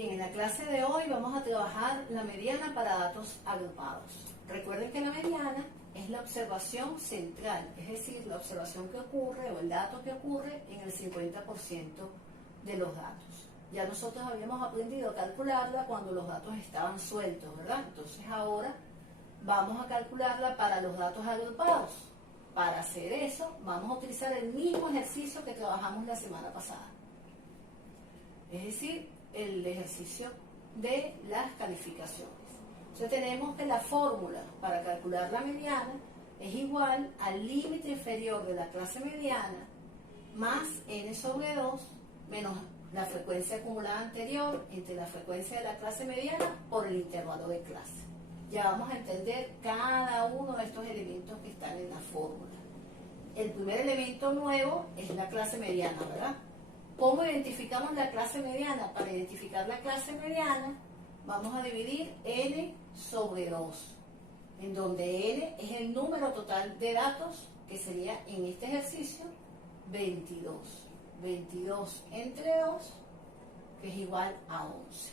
Bien, en la clase de hoy vamos a trabajar la mediana para datos agrupados. Recuerden que la mediana es la observación central, es decir, la observación que ocurre o el dato que ocurre en el 50% de los datos. Ya nosotros habíamos aprendido a calcularla cuando los datos estaban sueltos, ¿verdad? Entonces ahora vamos a calcularla para los datos agrupados. Para hacer eso, vamos a utilizar el mismo ejercicio que trabajamos la semana pasada. Es decir, el ejercicio de las calificaciones. Entonces tenemos que la fórmula para calcular la mediana es igual al límite inferior de la clase mediana más n sobre 2 menos la frecuencia acumulada anterior entre la frecuencia de la clase mediana por el intervalo de clase. Ya vamos a entender cada uno de estos elementos que están en la fórmula. El primer elemento nuevo es la clase mediana, ¿verdad? ¿Cómo identificamos la clase mediana? Para identificar la clase mediana vamos a dividir n sobre 2, en donde n es el número total de datos, que sería en este ejercicio 22. 22 entre 2, que es igual a 11.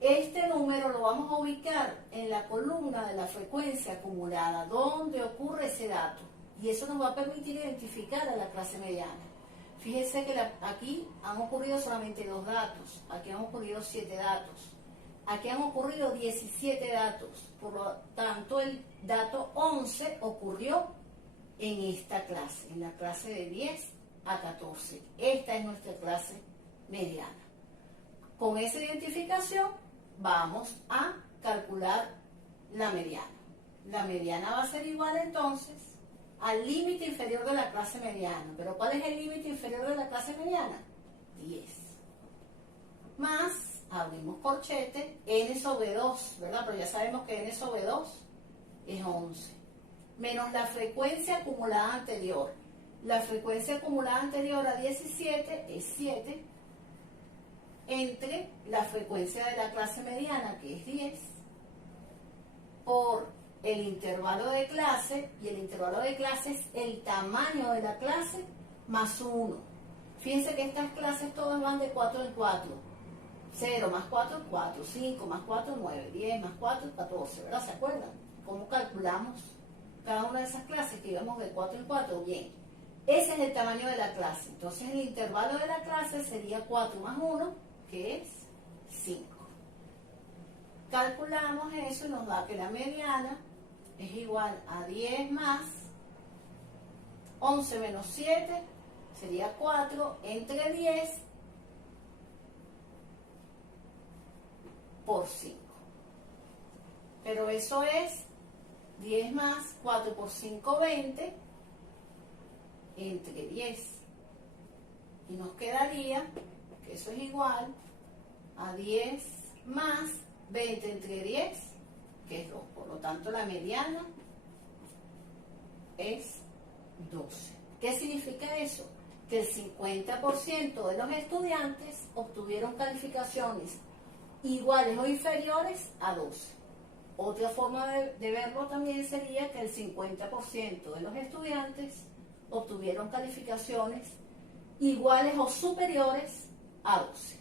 Este número lo vamos a ubicar en la columna de la frecuencia acumulada, donde ocurre ese dato, y eso nos va a permitir identificar a la clase mediana. Fíjense que aquí han ocurrido solamente 2 datos, aquí han ocurrido 7 datos, aquí han ocurrido 17 datos, por lo tanto el dato 11 ocurrió en esta clase, en la clase de 10 a 14. Esta es nuestra clase mediana. Con esa identificación vamos a calcular la mediana. La mediana va a ser igual entonces al límite inferior de la clase mediana. ¿Pero cuál es el límite inferior de la clase mediana? 10. Más, abrimos corchete, n sobre 2, ¿verdad? Pero ya sabemos que n sobre 2 es 11. Menos la frecuencia acumulada anterior. La frecuencia acumulada anterior a 17 es 7, entre la frecuencia de la clase mediana, que es 10, por el intervalo de clase, y el intervalo de clase es el tamaño de la clase más 1. Fíjense que estas clases todas van de 4 en 4. 0 más 4, 4. 5 más 4, 9. 10 más 4, 14. ¿Verdad? ¿Se acuerdan? ¿Cómo calculamos cada una de esas clases que íbamos de 4 en 4? Bien. Ese es el tamaño de la clase. Entonces el intervalo de la clase sería 4 más 1, que es 5. Calculamos eso y nos da que la mediana es igual a 10 más 11 menos 7, sería 4, entre 10 por 5. Pero eso es 10 más 4 por 5, 20, entre 10. Y nos quedaría que eso es igual a 10 más 20 entre 10, que es 2. Por lo tanto, la mediana es 12. ¿Qué significa eso? Que el 50% de los estudiantes obtuvieron calificaciones iguales o inferiores a 12. Otra forma de verlo también sería que el 50% de los estudiantes obtuvieron calificaciones iguales o superiores a 12.